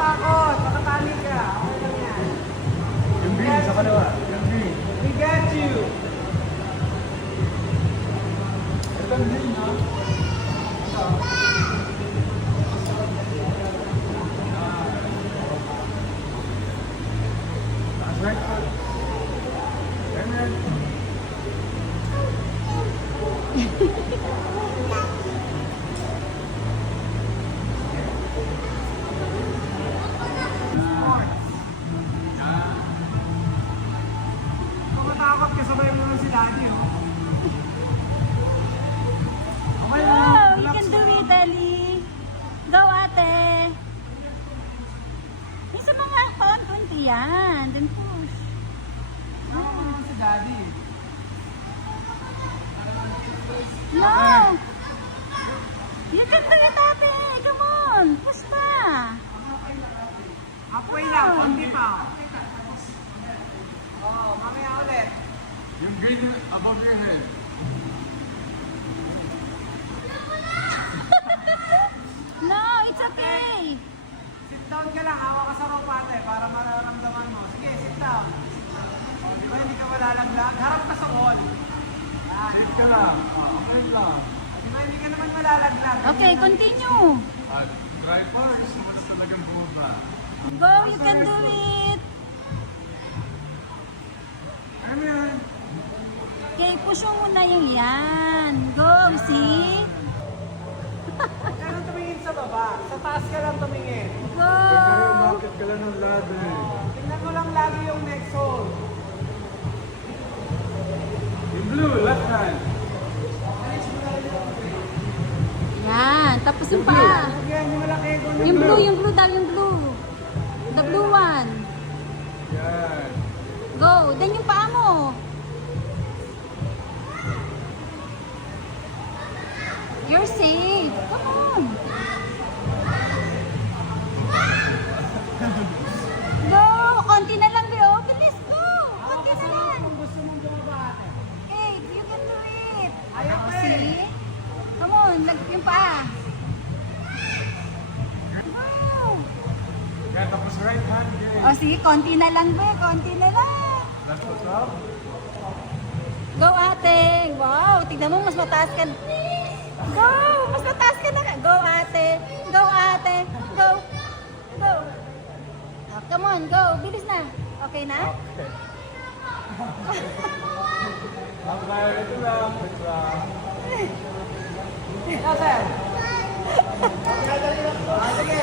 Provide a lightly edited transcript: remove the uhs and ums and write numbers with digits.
Takot, makatali ka. Okay lang yan. Yung green sa kaliwa. Yung green. We got you. Ito ang green, ha? Taas right foot. Amen. Kung matakot ka, sabay mo naman si Daddy, oh. Okay lang. Wow, you Relax can do lang. it, Ali. Go, ate. Yung sa mga konti yan. Then push. Ano mo naman si Daddy? No! You can do it, ate. Come on. Push pa. Halfway lang, konti pa. Oh, mamaya ulit. Yung green above your head. No, it's okay. Sit down ka lang, hawa ka sa ropa ate para mararamdaman mo. Sige, sit down. Di ba hindi ka malalaglag? Harap ka sa wall. Yan. Sit ka lang. Okay lang. Di ba hindi ka naman malalaglag? Okay, continue. Try first. Muna talagang bumaba. Go, you can do it. Amen. Okay, push mo muna yung yan. Go, see? Huwag ka nang tumingin sa baba. Sa taas ka lang tumingin. Go! Bakit ka lang ng ladder? Tingnan mo lang lagi yung next hole. Yung blue, left hand. Yan, tapos yung pa. Yan, yung malaki doon. Yung blue daw, yung blue. The blue one. Yan. Go, then yung paa mo. You're safe. Come on. Go, konti na lang, Bio. Bilis, go. Hawak Konti ka na sa lang. rope kung gusto mong bumaba ate. Okay, you can do it. Ayaw pa eh. See? Come on, yung paa. Go. Yan, tapos right hand. O sige, konti na lang, Be. Konti na lang. Left foot up. Go, ate. Wow, tignan mo, mas mataas ka. Go, mas mataas ka na. Go, ate. Go, ate. Go. Go. Oh, come on, go. Bilis na. Okay na? Okay. Okay, ito lang. Ito lang. Yes, sir. Sige,